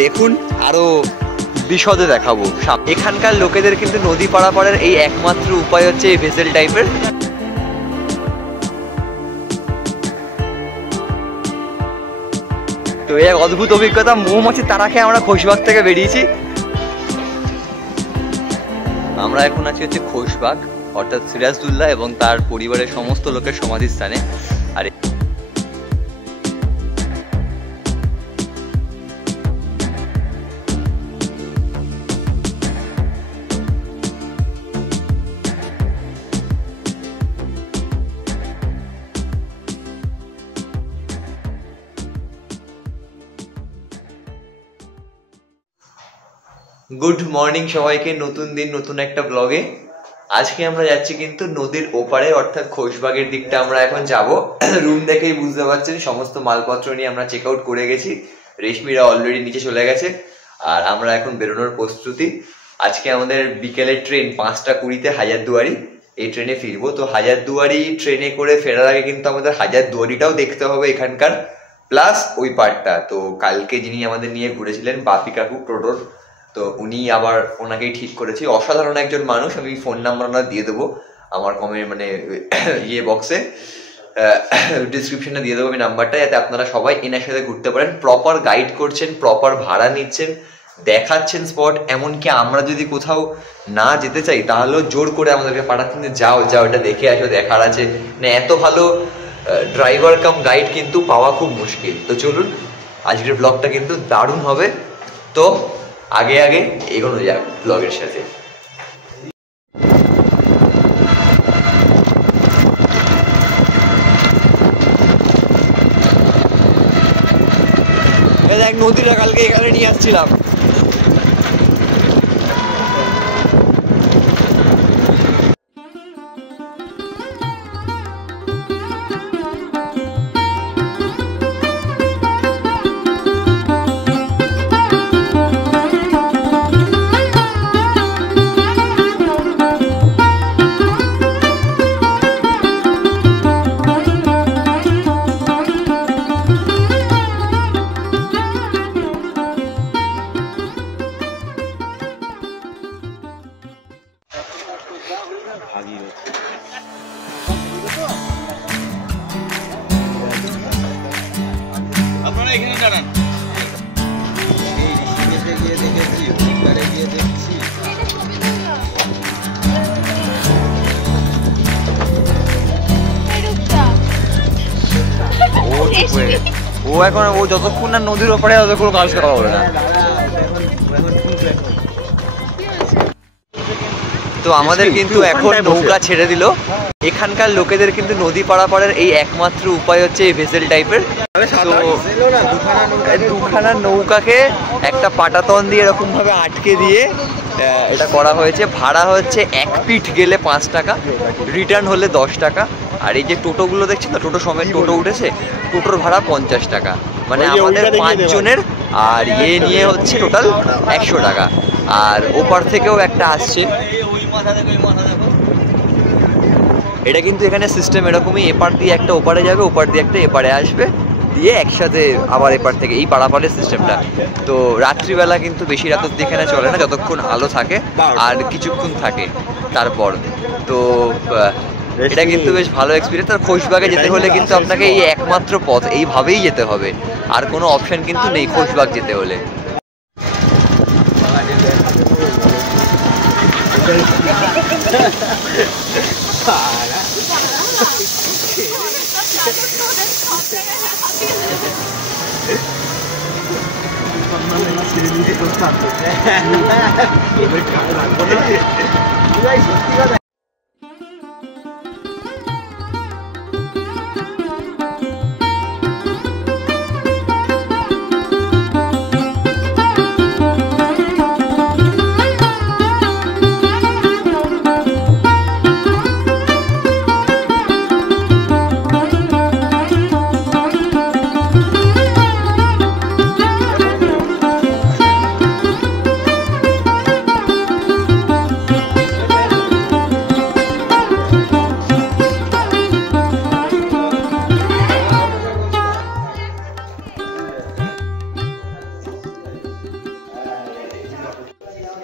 দেখুন আরো বিশদে দেখাবো। এখানকার লোকেদের কিন্তু নদী পারাপারের এই একমাত্র উপায় হচ্ছে এই ভেসেল টাইপের। তো এই এক অদ্ভুত অভিজ্ঞতা। মৌমাছি তারা খেয়ে আমরা খোশবাগ থেকে বেরিয়েছি। আমরা এখন আছি হচ্ছে খোশবাগ, অর্থাৎ সিরাজদৌল্লা এবং তার পরিবারের সমস্ত লোকের সমাধিস্থানে। আর গুড মর্নিং সবাইকে, নতুন দিন নতুন একটা ব্লগে। আজকে আমরা যাচ্ছি কিন্তু নদীর ওপারে, অর্থাৎ খোশবাগের দিকটা আমরা এখন যাব। রুম দেখেই বুঝতে পারছেন সমস্ত মালপত্র নিয়ে আমরা চেক আউট করে গেছি। রেশমিরা অলরেডি নিচে চলে গেছে আর আমরা এখন বেরোনোর প্রস্তুতি। আজকে আমাদের বিকেলের ট্রেন 5:20 হাজারদুয়ারি, এই ট্রেনে ফিরবো। তো হাজারদুয়ারি ট্রেনে করে ফেরার আগে কিন্তু আমাদের হাজারদুয়ারিটাও দেখতে হবে এখানকার, প্লাস ওই পার্টটা। তো কালকে যিনি আমাদের নিয়ে ঘুরেছিলেন বাপি কাকু টোটোর, তো উনি আবার ওনাকেই ঠিক করেছি। অসাধারণ একজন মানুষ। আমি ফোন নাম্বার ওনার দিয়ে দেবো আমার মানে বক্সে, ডিসক্রিপশনে দিয়ে দেবো আমি নাম্বারটা, যাতে আপনারা সবাই এনার সাথে ঘুরতে পারেন। প্রপার গাইড করছেন, প্রপার ভাড়া নিচ্ছেন, দেখাচ্ছেন স্পট। এমনকি আমরা যদি কোথাও না যেতে চাই তাহলেও জোর করে আমাদেরকে পাঠাচ্ছেন যে যাও যাও এটা দেখে আসো, দেখার আছে। মানে এত ভালো ড্রাইভার কাম গাইড কিন্তু পাওয়া খুব মুশকিল। তো চলুন, আজকের ব্লগটা কিন্তু দারুণ হবে। তো আগে আগে এগোনো যাক ব্লগের সাথে। দেখ নদীটা কালকে এখানে নিয়ে আসছিলাম। আপনারা এখানে দাঁড়ান। গিয়ে দেখেছি, গিয়ে দেখছি। ও এখন ও যতক্ষণ না নদীর ওপরে ততক্ষণ কাজ করা হবে না। তো আমাদের কিন্তু এখন নৌকা ছেড়ে দিল। এখানকার লোকেদের কিন্তু নদী পারাপারের এই একমাত্র উপায় হচ্ছে এই ভেসেল টাইপের। তো দুখানা নৌকাকে একটা পাটাতন দিয়ে এরকম ভাবে আটকে দিয়ে এটা করা হয়েছে। ভাড়া হচ্ছে 1 ফিট গেলে 5 টাকা, রিটার্ন হলে 10 টাকা। আর এই যে টোটোগুলো দেখছেন না, টোটো সমেত টোটো উঠেছে, টোটোর ভাড়া 50 টাকা। মানে আমাদের 5 জনের, আর নিয়ে হচ্ছে টোটাল 100 টাকা। আর ওপার থেকেও একটা আসছে। এটা কিন্তু এখানে সিস্টেম এরকমই, এপার দিয়ে একটা ওপারে যাবে, ওপার দিয়ে একটা এপারে আসবে, দিয়ে একসাথে আবার এপার থেকে, এই পারাপারের সিস্টেমটা। তো রাত্রিবেলা কিন্তু বেশি রাত অব্দি এখানে চলে না, যতক্ষণ আলো থাকে আর কিছুক্ষণ থাকে তারপর। তো এটা কিন্তু বেশ ভালো এক্সপিরিয়েন্স। আর খোশবাগে যেতে হলে কিন্তু আপনাকে এই একমাত্র পথ, এইভাবেই যেতে হবে, আর কোনো অপশন কিন্তু নেই খোশবাগ যেতে হলে।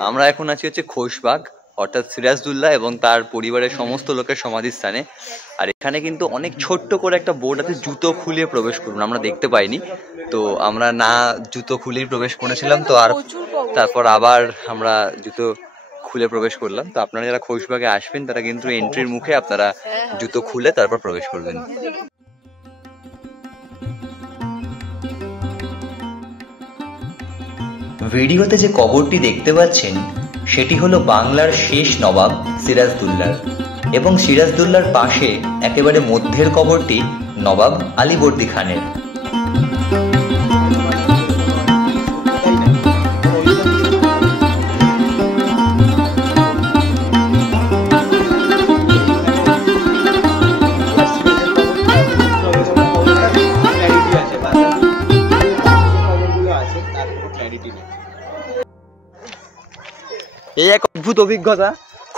আমরা এখন আছি হচ্ছে খোশবাগ অর্থাৎ সিরাজদৌল্লা এবং তার পরিবারের সমস্ত লোকের সমাধিস্থানে। আর এখানে কিন্তু অনেক ছোট্ট করে একটা বোর্ড আছে, জুতো খুলে প্রবেশ করুন। আমরা দেখতে পাইনি, তো আমরা না জুতো খুলেই প্রবেশ করেছিলাম, তো আর তারপর আবার আমরা জুতো খুলে প্রবেশ করলাম। তো আপনারা যারা খোশবাগে আসবেন তারা কিন্তু এন্ট্রির মুখে আপনারা জুতো খুলে তারপর প্রবেশ করবেন। ভিডিওতে যে কবরটি দেখতে পাচ্ছেন সেটি হলো বাংলার শেষ নবাব সিরাজদৌল্লার, এবং সিরাজদৌল্লার পাশে একেবারে মধ্যের কবরটি নবাব আলীবর্দী খানের। এই এক অদ্ভুত অভিজ্ঞতা।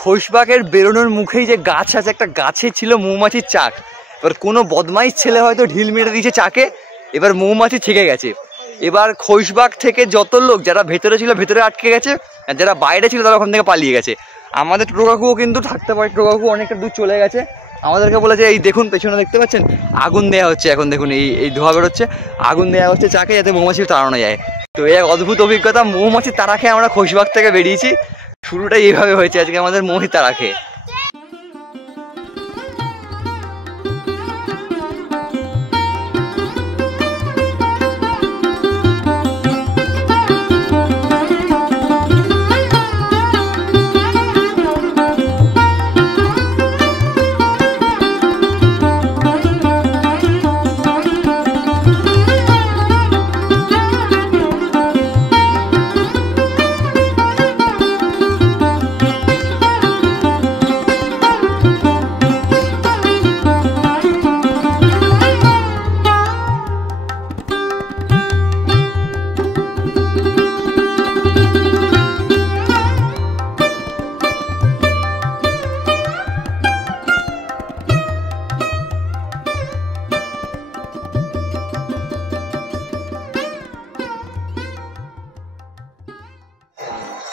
খোশবাগের বেরোনোর মুখেই যে গাছ আছে, একটা গাছে ছিল মৌমাছির চাক। এবার কোনো বদমাইশ ছেলে হয়তো ঢিল মেরে দিয়েছে চাকে, এবার মৌমাছি ছেকে গেছে। এবার খোশবাগ থেকে যত লোক যারা ভেতরে ছিল ভেতরে আটকে গেছে, আর যারা বাইরে ছিল তারা ওখান থেকে পালিয়ে গেছে। আমাদের টোটো কাকুও কিন্তু থাকতে পারে, টোটো কাকু অনেকটা দূর চলে গেছে। আমাদেরকে বলেছে এই দেখুন পেছনে দেখতে পাচ্ছেন আগুন দেওয়া হচ্ছে, এখন দেখুন এই ধোঁয়া বেরোচ্ছে, আগুন দেওয়া হচ্ছে চাকে যাতে মৌমাছি তাড়ানো যায়। তো এই এক অদ্ভুত অভিজ্ঞতা। মৌমাছি তাড়া খেয়ে আমরা খোশবাগ থেকে বেরিয়েছি। শুরুটাই এইভাবে হয়েছে আজকে আমাদের মৌমাছি তাড়া খেয়ে।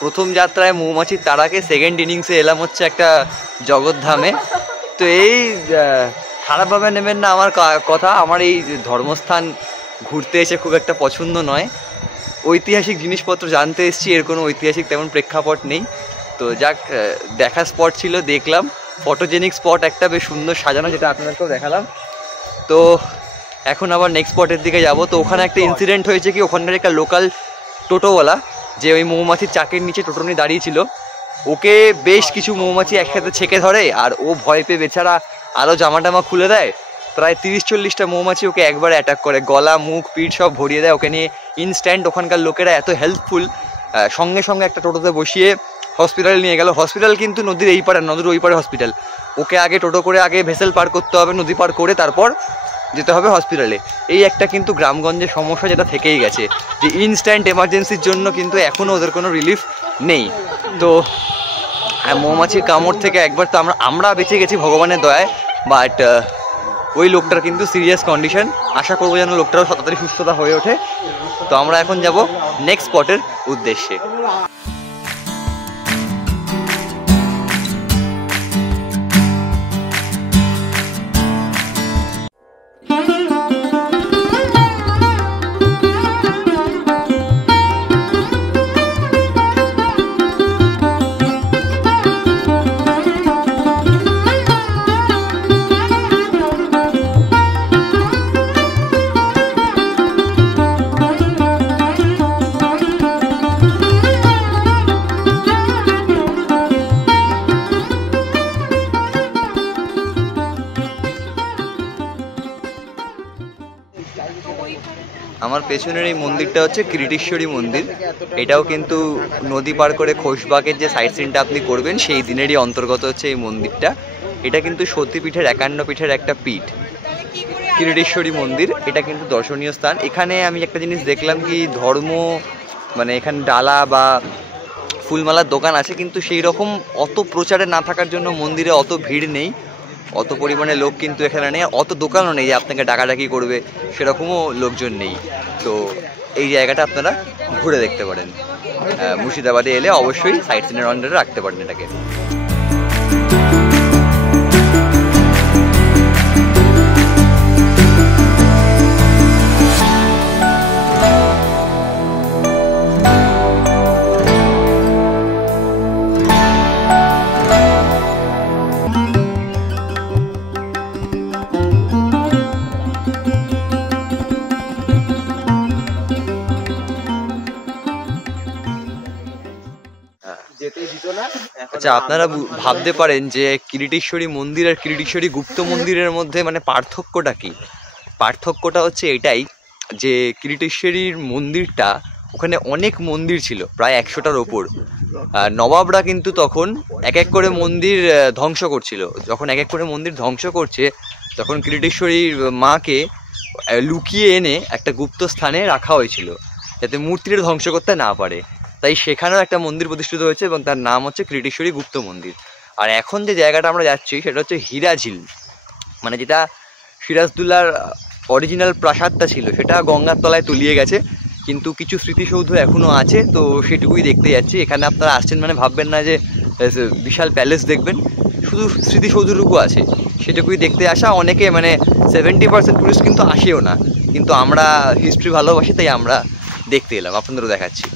প্রথম যাত্রায় মৌমাছির তাড়াকে সেকেন্ড ইনিংসে এলাম হচ্ছে একটা জগৎধামে। তো এই খারাপভাবে নেবেন না আমার কথা, আমার এই ধর্মস্থান ঘুরতে এসে খুব একটা পছন্দ নয়। ঐতিহাসিক জিনিসপত্র জানতে এসেছি, এর কোনো ঐতিহাসিক তেমন প্রেক্ষাপট নেই। তো যাক, দেখার স্পট ছিল, দেখলাম। ফটোজেনিক স্পট একটা বেশ সুন্দর সাজানো, যেটা আপনাদেরকেও দেখালাম। তো এখন আবার নেক্সট স্পটের দিকে যাব। তো ওখানে একটা ইনসিডেন্ট হয়েছে কি, ওখানকার একটা লোকাল টোটোওয়ালা যে ওই মৌমাছির চাকের নিচে টোটো নিয়ে দাঁড়িয়েছিল, ওকে বেশ কিছু মৌমাছি একসাথে ছেঁকে ধরে, আর ও ভয় পেয়ে বেচারা আরও জামা টামা খুলে দেয়। প্রায় 30-40টা মৌমাছি ওকে একবারে অ্যাটাক করে, গলা মুখ পিঠ সব ভরিয়ে দেয়। ওকে নিয়ে ইনস্ট্যান্ট ওখানকার লোকেরা এত হেল্পফুল, সঙ্গে সঙ্গে একটা টোটোতে বসিয়ে হসপিটালে নিয়ে গেল। হসপিটাল কিন্তু নদীর এই পারে, নদীর ওই পারে হসপিটাল। ওকে আগে টোটো করে আগে ভেসেল পার করতে হবে, নদী পার করে তারপর যেতে হবে হসপিটালে। এই একটা কিন্তু গ্রামগঞ্জের সমস্যা যেটা থেকেই গেছে, যে ইনস্ট্যান্ট এমার্জেন্সির জন্য কিন্তু এখনও ওদের কোনো রিলিফ নেই। তো মৌমাছির কামড় থেকে একবার তো আমরা বেঁচে গেছি ভগবানের দয়ায়, বাট ওই লোকটার কিন্তু সিরিয়াস কন্ডিশন। আশা করবো যেন লোকটারও তাড়াতাড়ি সুস্থতা হয়ে ওঠে। তো আমরা এখন যাব নেক্সট স্পটের উদ্দেশ্যে। আমার পেছনের এই মন্দিরটা হচ্ছে কিরিটেশ্বরী মন্দির। এটাও কিন্তু নদী পার করে খোশবাগের যে সাইট সিনটা আপনি করবেন সেই দিনেরই অন্তর্গত হচ্ছে এই মন্দিরটা। এটা কিন্তু সতীপীঠের 51 পীঠের একটা পীঠ, কিরিটেশ্বরী মন্দির। এটা কিন্তু দর্শনীয় স্থান। এখানে আমি একটা জিনিস দেখলাম কি, ধর্ম মানে এখানে ডালা বা ফুলমালার দোকান আছে, কিন্তু সেই রকম অত প্রচারে না থাকার জন্য মন্দিরে অত ভিড় নেই, অত পরিমাণে লোক কিন্তু এখানে নেই। অত দোকানও নেই যে আপনাকে ডাকাডাকি করবে, সেরকমও লোকজন নেই। তো এই জায়গাটা আপনারা ঘুরে দেখতে পারেন। মুর্শিদাবাদে এলে অবশ্যই সাইট সিনের আন্ডারে রাখতে পারেন এটাকে। আচ্ছা, আপনারা ভাবতে পারেন যে কিরিটেশ্বরী মন্দির আর কিরিটেশ্বরী গুপ্ত মন্দিরের মধ্যে মানে পার্থক্যটা কি? পার্থক্যটা হচ্ছে এটাই যে কিরিটেশ্বরীর মন্দিরটা, ওখানে অনেক মন্দির ছিল, প্রায় 100টার ওপর। নবাবরা কিন্তু তখন এক এক করে মন্দির ধ্বংস করছিল। যখন এক এক করে মন্দির ধ্বংস করছে, তখন কিরিটেশ্বরীর মাকে লুকিয়ে এনে একটা গুপ্ত স্থানে রাখা হয়েছিল, যাতে মূর্তিটা ধ্বংস করতে না পারে। তাই সেখানেও একটা মন্দির প্রতিষ্ঠিত হয়েছে এবং তার নাম হচ্ছে কিরিটেশ্বরী গুপ্ত মন্দির। আর এখন যে জায়গাটা আমরা যাচ্ছি সেটা হচ্ছে হীরাঝিল, মানে যেটা সিরাজদৌল্লার অরিজিনাল প্রাসাদটা ছিল সেটা গঙ্গার তলায় তলিয়ে গেছে, কিন্তু কিছু স্মৃতিসৌধ এখনও আছে, তো সেটুকুই দেখতে যাচ্ছি। এখানে আপনারা আসছেন মানে ভাববেন না যে বিশাল প্যালেস দেখবেন, শুধু স্মৃতিসৌধটুকু আছে, সেটুকুই দেখতে আসা। অনেকে মানে 70% টুরিস্ট কিন্তু আসেও না, কিন্তু আমরা হিস্ট্রি ভালোবাসি তাই আমরা দেখতে এলাম, আপনাদেরও দেখাচ্ছি।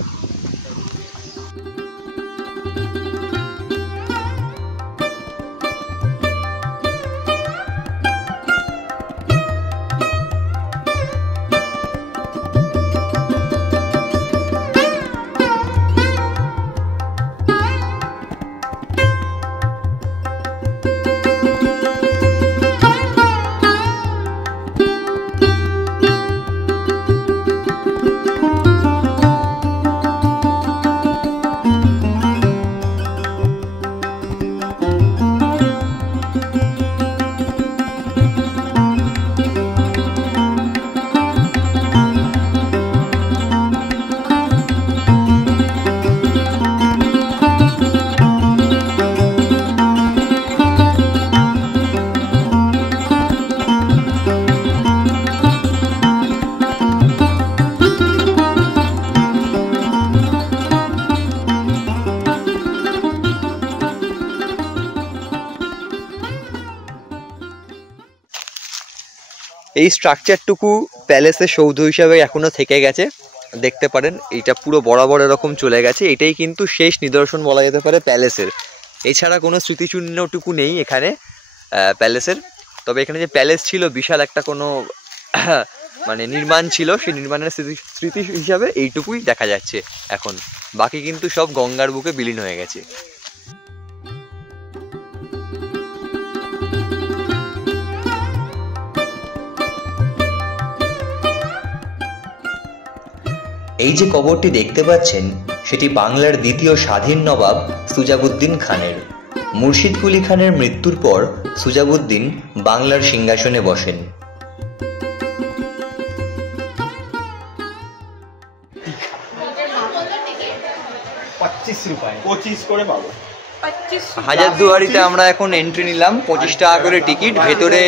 এই স্ট্রাকচারটুকু প্যালেসের সৌধ হিসাবে এখনো থেকে গেছে, দেখতে পারেন। এইটা পুরো বরাবর এরকম চলে গেছে, এটাই কিন্তু শেষ নিদর্শন বলা যেতে পারে প্যালেসের। এছাড়া কোনো স্মৃতিচিহ্নটুকু নেই এখানে প্যালেসের। তবে এখানে যে প্যালেস ছিল, বিশাল একটা কোনো মানে নির্মাণ ছিল, সেই নির্মাণের স্মৃতি হিসাবে এইটুকুই দেখা যাচ্ছে এখন। বাকি কিন্তু সব গঙ্গার বুকে বিলীন হয়ে গেছে। এই যে কবরটি দেখতে পাচ্ছেন সেটি বাংলার দ্বিতীয় স্বাধীন নবাব সুজাবুদ্দিন খানের। মুর্শিদ কুলি খানের মৃত্যুর পর সুজাবুদ্দিন বাংলার সিংহাসনে বসেন। হাজারদুয়ারিতে আমরা এখন এন্ট্রি নিলাম, 25 টাকা করে টিকিট। ভেতরে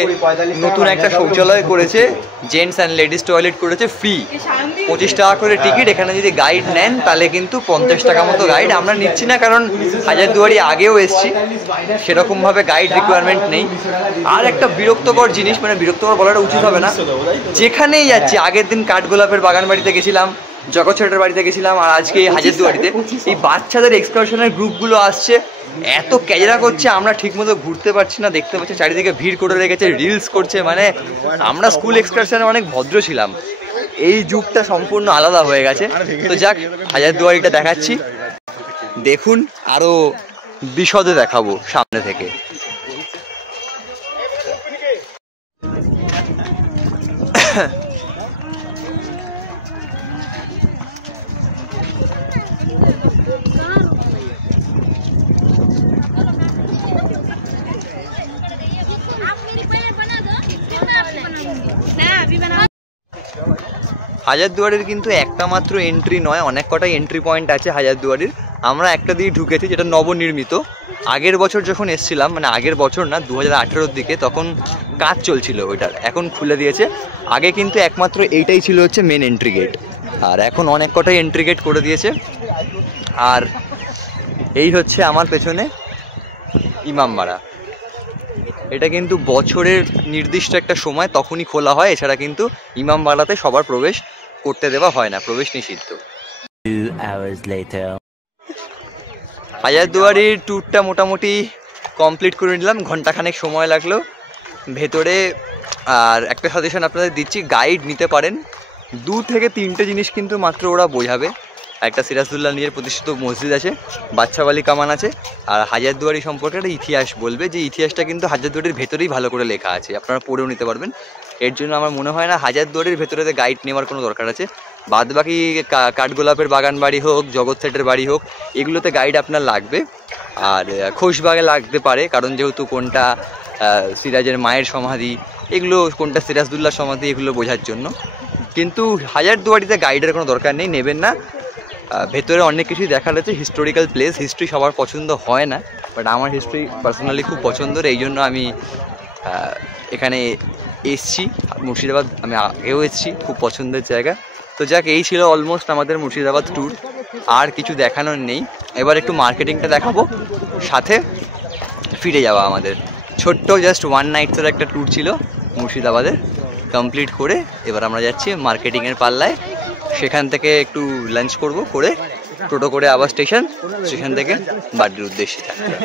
নতুন একটা শৌচালয় করেছে, জেন্টস অ্যান্ড লেডিস টয়লেট করেছে ফ্রি, 25 টাকা করে টিকিট। এখানে যদি গাইড নেন তাহলে কিন্তু 50 টাকা মতো গাইড। আমরা নিচ্ছি না, কারণ হাজারদুয়ারি আগেও এসছি, সেরকমভাবে গাইড রিকোয়ারমেন্ট নেই। আর একটা বিরক্তকর জিনিস, মানে বিরক্তকর বলাটা উচিত হবে না, যেখানেই যাচ্ছি, আগের দিন কাঠগোলাপের বাগান বাড়িতে গেছিলাম, জগৎ ছেলেটার বাড়িতে গেছিলাম, আর আজকে হাজারদুয়ারিতে এই বাচ্চাদের এক্সকারশনের গ্রুপগুলো আসছে, এত ক্যাজরা করছে, আমরা ঠিকমতো ঘুরতে পারছি না। দেখতে পাচ্ছি চারিদিকে ভিড় করে রেখেছে, রিলস করছে। মানে আমরা স্কুল এক্সকারশনে অনেক ভদ্র ছিলাম, এই যুগটা সম্পূর্ণ আলাদা হয়ে গেছে। তো যাক, হাজারদুয়ারিটা দেখাচ্ছি, দেখুন, আরো বিশদে দেখাবো সামনে থেকে। হাজারদুয়ারির কিন্তু একটা মাত্র এন্ট্রি নয়, অনেক কটাই এন্ট্রি পয়েন্ট আছে হাজারদুয়ারির। আমরা একটা দিয়ে ঢুকেছি, যেটা নবনির্মিত। আগের বছর যখন এসছিলাম, মানে আগের বছর না, 2018-র দিকে, তখন কাজ চলছিল ওইটার, এখন খুলে দিয়েছে। আগে কিন্তু একমাত্র এইটাই ছিল হচ্ছে মেন এন্ট্রি গেট, আর এখন অনেক কটাই এন্ট্রি গেট করে দিয়েছে। আর এই হচ্ছে আমার পেছনে ইমামবাড়া। এটা কিন্তু বছরের নির্দিষ্ট একটা সময় তখনই খোলা হয়, এছাড়া কিন্তু ইমামবাড়াতে সবার প্রবেশ করতে দেওয়া হয় না, প্রবেশ নিষিদ্ধ। হাজারদুয়ারির ট্যুরটা মোটামুটি কমপ্লিট করে নিলাম, ঘন্টাখানেক সময় লাগলো ভেতরে। আর একটা সাজেশন আপনাদের দিচ্ছি, গাইড নিতে পারেন। 2 থেকে 3টে জিনিস কিন্তু মাত্র ওরা বোঝাবে। একটা সিরাজদৌল্লা নিজের প্রতিষ্ঠিত মসজিদ আছে, বাচ্চাবালি কামান আছে, আর হাজারদুয়ারি সম্পর্কে একটা ইতিহাস বলবে, যে ইতিহাসটা কিন্তু হাজারদুয়ারির ভেতরেই ভালো করে লেখা আছে, আপনারা পড়েও নিতে পারবেন। এর জন্য আমার মনে হয় না হাজারদুয়ারির ভেতরে গাইড নেওয়ার কোনো দরকার আছে। বাদ বাকি কাঠগোলাপের বাগান বাড়ি হোক, জগৎ সেটের বাড়ি হোক, এগুলোতে গাইড আপনার লাগবে। আর খোশবাগে লাগতে পারে, কারণ যেহেতু কোনটা সিরাজের মায়ের সমাধি, এগুলো কোনটা সিরাজদৌল্লার সমাধি, এগুলো বোঝার জন্য। কিন্তু হাজারদুয়ারিতে গাইডের কোনো দরকার নেই, নেবেন না। ভেতরে অনেক কিছুই দেখার আছে, হিস্টোরিক্যাল প্লেস। হিস্ট্রি সবার পছন্দ হয় না, বাট আমার হিস্ট্রি পার্সোনালি খুব পছন্দের, এই জন্য আমি এখানে এসছি। মুর্শিদাবাদ আমি আগেও এসছি, খুব পছন্দের জায়গা। তো যাক, এই ছিল অলমোস্ট আমাদের মুর্শিদাবাদ ট্যুর, আর কিছু দেখানোর নেই। এবার একটু মার্কেটিংটা দেখাবো, সাথে ফিরে যাওয়া। আমাদের ছোট্ট জাস্ট 1 নাইটসের একটা ট্যুর ছিল মুর্শিদাবাদের, কমপ্লিট করে এবার আমরা যাচ্ছি মার্কেটিংয়ের পাল্লায়। সেখান থেকে একটু লাঞ্চ করব, করে টোটো করে আবার স্টেশন, সেখান থেকে বাড়ির উদ্দেশ্যে যাত্রা।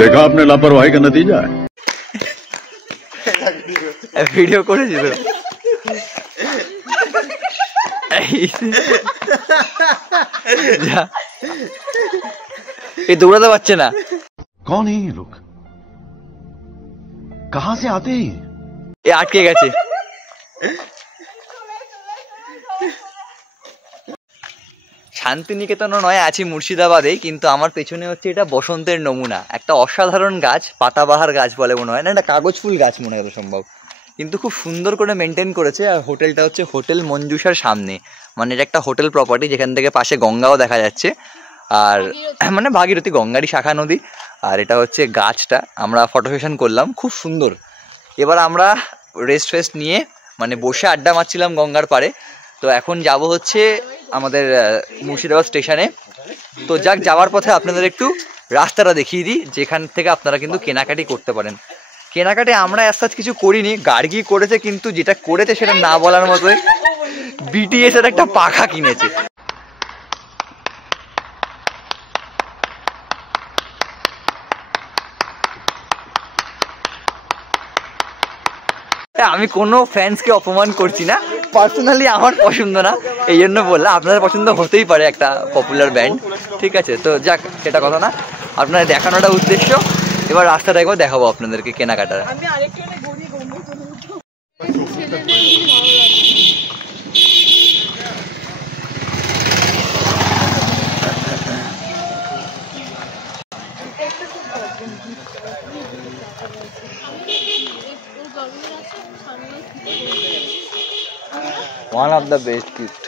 देखा आपने लापरवाही का नतीजा है। ভিডিও করেছিল এই দৌড়াতে পারছে না। कौन है ये लोग, कहां से आते हैं? এ আটকে গেছে। শান্তিনিকেতনও নয়, আছি মুর্শিদাবাদে, কিন্তু আমার পেছনে হচ্ছে এটা বসন্তের নমুনা, একটা অসাধারণ গাছ, পাতাবাহার গাছ বলে মনে হয় না, এটা কাগজ ফুল গাছ মনে হয় সম্ভব, কিন্তু খুব সুন্দর করে মেনটেন করেছে। আর হোটেলটা হচ্ছে হোটেল মঞ্জুষার সামনে, মানে এটা একটা হোটেল প্রপার্টি, যেখান থেকে পাশে গঙ্গাও দেখা যাচ্ছে, আর মানে ভাগীরথী গঙ্গারই শাখা নদী। আর এটা হচ্ছে গাছটা, আমরা ফটো সেশন করলাম, খুব সুন্দর। এবার আমরা রেস্ট ফেস্ট নিয়ে মানে বসে আড্ডা মারছিলাম গঙ্গার পাড়ে। তো এখন যাব হচ্ছে আমাদের মুর্শিদাবাদ স্টেশনে। তো যাক, যাওয়ার পথে আপনাদের একটু রাস্তাটা দেখিয়ে দিই, যেখান থেকে আপনারা কিন্তু কেনাকাটি করতে পারেন। কেনাকাটি আমরা আস্তে কিছু করিনি, গার্গি করেছে, কিন্তু যেটা করেছে সেটা না বলার মতোই। বিটিএস এর একটা পাখা কিনেছে। আমি কোনো ফ্যান্সকে অপমান করছি না, পার্সোনালি আমার পছন্দ না, এই জন্য বললাম। আপনাদের পছন্দ হতেই পারে, একটা পপুলার ব্যান্ড, ঠিক আছে। তো যাক, সেটা কথা না, আপনাদের দেখানোটা উদ্দেশ্য। এবার রাস্তাটা একবার দেখাবো আপনাদেরকে কেনাকাটার। One of the best gift.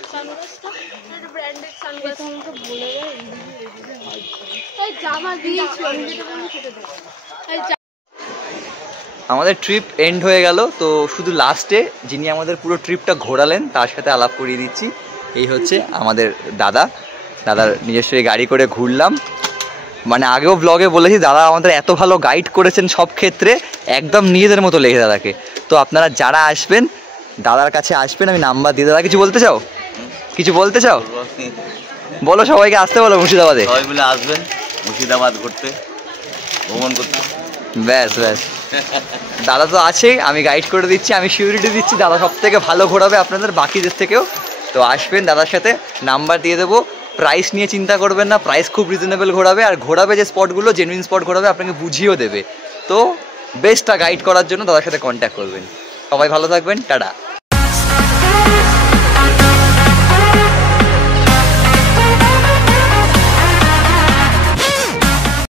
আমাদের ট্রিপ এন্ড হয়ে গেল। তো শুধু লাস্টে যিনি আমাদের পুরো ট্রিপটা ঘোরালেন তার সাথে আলাপ করিয়ে দিচ্ছি। এই হচ্ছে আমাদের দাদার নিজস্ব গাড়ি করে ঘুরলাম। মানে আগেও ব্লগে বলেছি, দাদা আমাদের এত ভালো গাইড করেছেন সব ক্ষেত্রে, একদম নিজেদের মতো লেগে দাদাকে। তো আপনারা যারা আসবেন দাদার কাছে আসবেন, আমি নাম্বার দিয়ে। দাদা কিছু বলতে চাও? বলো, সবাইকে আসতে বলো মুর্শিদাবাদে। সবাই মিলে আসবেন মুর্শিদাবাদ ঘুরতে, ভ্রমণ করতে। ব্যাস দাদা তো আছেই, আমি গাইড করে দিচ্ছি, আমি সিউরিটি দিচ্ছি, দাদা সব থেকে ভালো ঘোরাবে আপনাদের বাকিদের থেকেও। তো আসবেন দাদার সাথে, নাম্বার দিয়ে দেবো। প্রাইস নিয়ে চিন্তা করবেন না, প্রাইস খুব রিজনেবল ঘোরাবে। আর ঘোরাবে যে স্পটগুলো, জেনুইন স্পট ঘোরাবে, আপনাকে বুঝিয়েও দেবে। তো বেস্টটা গাইড করার জন্য দাদার সাথে কন্ট্যাক্ট করবেন। সবাই ভালো থাকবেন, টাটা।